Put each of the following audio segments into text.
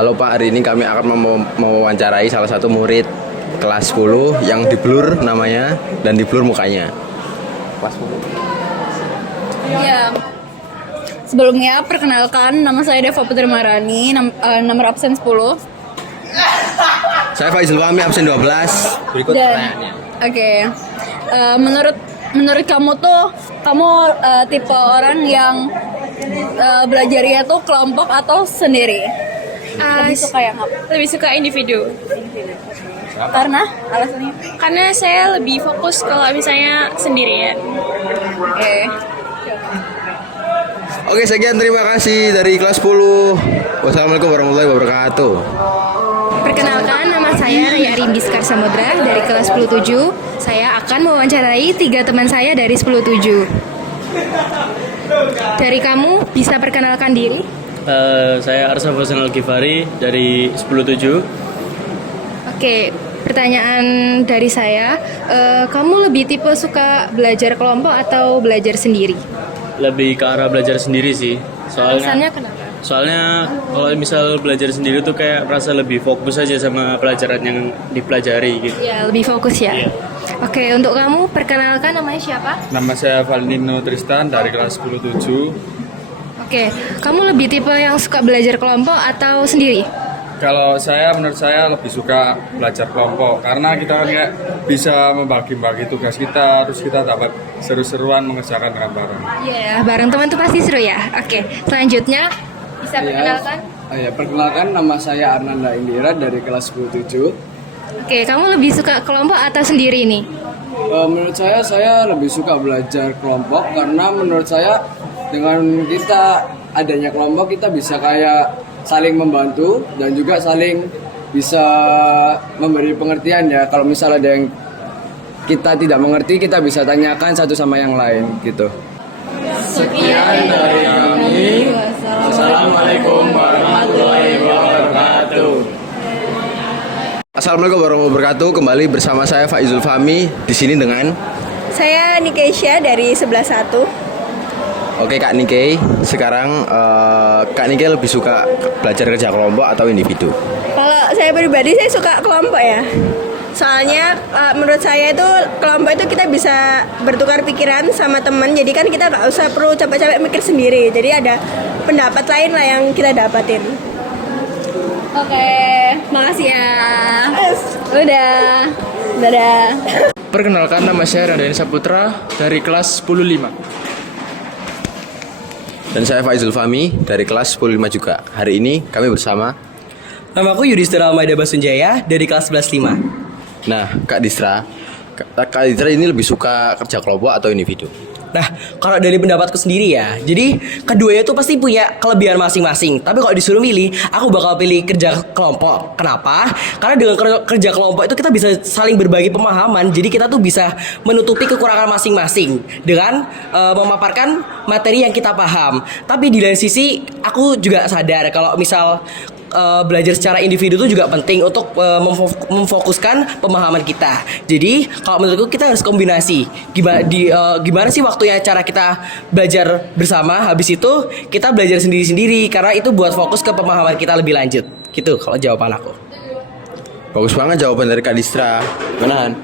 Halo Pak, hari ini kami akan mewawancarai salah satu murid kelas 10 yang diblur namanya dan diblur mukanya. Kelas 10. Ya, sebelumnya perkenalkan nama saya Deva Putri Marani, nomor absen 10. Saya Faizul Fahmi, absen 12. Berikut Dan pertanyaannya. oke. Menurut kamu tuh tipe orang yang belajarnya tuh kelompok atau sendiri? Lebih suka yang apa? Lebih suka individu. Karena alasannya? Karena saya lebih fokus kalau misalnya sendirian. Oke. Oke, sekian, terima kasih dari kelas 10. Wassalamualaikum warahmatullahi wabarakatuh. Perkenalkan, nama saya Raya Rindiskar Samudra dari kelas 107. Saya akan mewawancarai 3 teman saya dari 107. Dari kamu, bisa perkenalkan diri? Saya Arsa Fauzan Al-Ghifari dari 107. Oke, pertanyaan dari saya. Kamu lebih tipe suka belajar kelompok atau belajar sendiri? Lebih ke arah belajar sendiri sih. Alasannya kenapa? Soalnya kalau misal belajar sendiri tuh kayak rasa lebih fokus aja sama pelajaran yang dipelajari gitu. Ya, lebih fokus ya. Iya. Oke, untuk kamu, perkenalkan namanya siapa? Nama saya Valentino Tristan dari kelas 107. Oke, kamu lebih tipe yang suka belajar kelompok atau sendiri? Kalau saya, menurut saya lebih suka belajar kelompok karena kita kan kayak bisa membagi-bagi tugas kita, terus kita dapat seru-seruan mengerjakan dengan bareng. Iya, bareng teman tuh pasti seru ya. Oke, selanjutnya bisa perkenalkan? Perkenalkan, nama saya Arnanda Indira dari kelas 107. Oke, kamu lebih suka kelompok atau sendiri nih? Menurut saya lebih suka belajar kelompok karena menurut saya dengan kita adanya kelompok kita bisa kayak saling membantu dan juga saling bisa memberi pengertian ya. Kalau misalnya ada yang kita tidak mengerti, kita bisa tanyakan satu sama yang lain gitu. Sekian dari kami. Assalamualaikum warahmatullahi wabarakatuh. Assalamualaikum warahmatullahi wabarakatuh. Kembali bersama saya Faizul Fahmi di sini dengan Saya Nikesha dari 11-1. Oke Kak Nike. Sekarang Kak Nike lebih suka belajar kerja kelompok atau individu? Kalau saya pribadi saya suka kelompok ya. Soalnya menurut saya itu kelompok itu kita bisa bertukar pikiran sama teman. Jadi kan kita nggak usah perlu capek-capek mikir sendiri. Jadi ada pendapat lain lah yang kita dapatin. Oke, makasih ya. Udah. Dadah. Perkenalkan, nama saya Radani Saputra dari kelas 105. Dan saya Faizul Fahmi dari kelas 15 juga. Hari ini kami bersama. Namaku Yudhistira Almaida Basunjaya dari kelas 11-5. Nah, Kak Distra ini lebih suka kerja kelompok atau individu? Nah, kalau dari pendapatku sendiri ya, jadi keduanya tuh pasti punya kelebihan masing-masing. Tapi kalau disuruh milih, aku bakal pilih kerja kelompok. Kenapa? Karena dengan kerja kelompok itu kita bisa saling berbagi pemahaman. Jadi kita tuh bisa menutupi kekurangan masing-masing dengan memaparkan materi yang kita paham. Tapi di lain sisi, aku juga sadar kalau misal belajar secara individu itu juga penting untuk memfokuskan pemahaman kita. Jadi kalau menurutku kita harus kombinasi. Gimana sih waktunya cara kita belajar bersama, habis itu kita belajar sendiri-sendiri karena itu buat fokus ke pemahaman kita lebih lanjut. Gitu kalau jawaban aku. Bagus banget jawaban dari Kak Distra. Benar.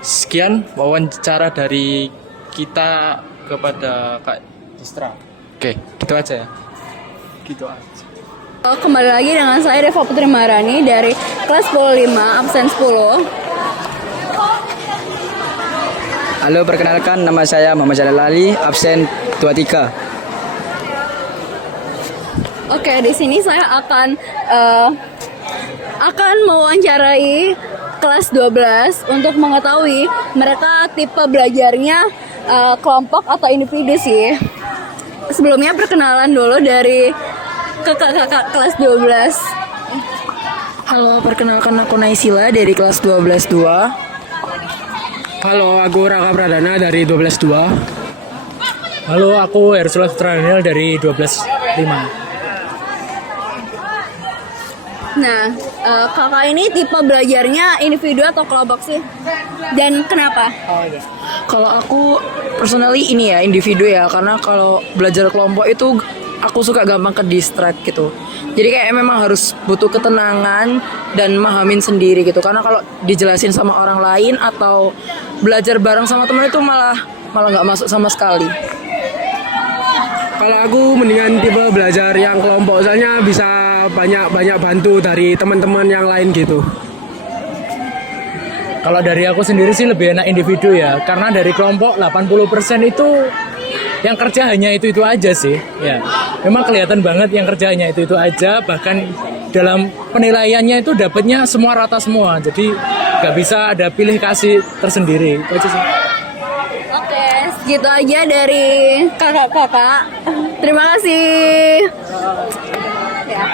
Sekian wawancara dari kita kepada Kak Distra. Oke, gitu aja ya. Gitu aja. Kembali lagi dengan saya Deva Putri Marani dari kelas 105 absen 10. Halo, perkenalkan, nama saya Muhammad Jalal Ali, absen 23. Oke, di sini saya akan mewawancarai kelas 12 untuk mengetahui mereka tipe belajarnya kelompok atau individu sih. Sebelumnya perkenalan dulu dari kakak kelas 12. Halo, perkenalkan aku Naisila dari kelas 12-2. Halo, aku Raka Pradana dari 12-2. Halo, aku Hersula Daniel dari 12-5. Nah, kakak ini tipe belajarnya individu atau kelompok sih? Dan kenapa? Kalau aku personally ini ya individu ya, karena kalau belajar kelompok itu aku suka gampang ke distract gitu. Jadi kayak memang harus butuh ketenangan dan mahamin sendiri gitu. Karena kalau dijelasin sama orang lain atau belajar bareng sama temen itu malah nggak masuk sama sekali. Kalau aku mendingan tipe belajar yang kelompok, soalnya bisa banyak bantu dari teman-teman yang lain gitu. Kalau dari aku sendiri sih lebih enak individu ya, karena dari kelompok 80% itu yang kerja hanya itu aja sih. Ya, memang kelihatan banget yang kerja hanya itu aja, bahkan dalam penilaiannya itu dapatnya semua rata semua, jadi nggak bisa ada pilih kasih tersendiri. Itu aja sih. Oke, segitu aja dari kakak-kakak. Terima kasih. Ya.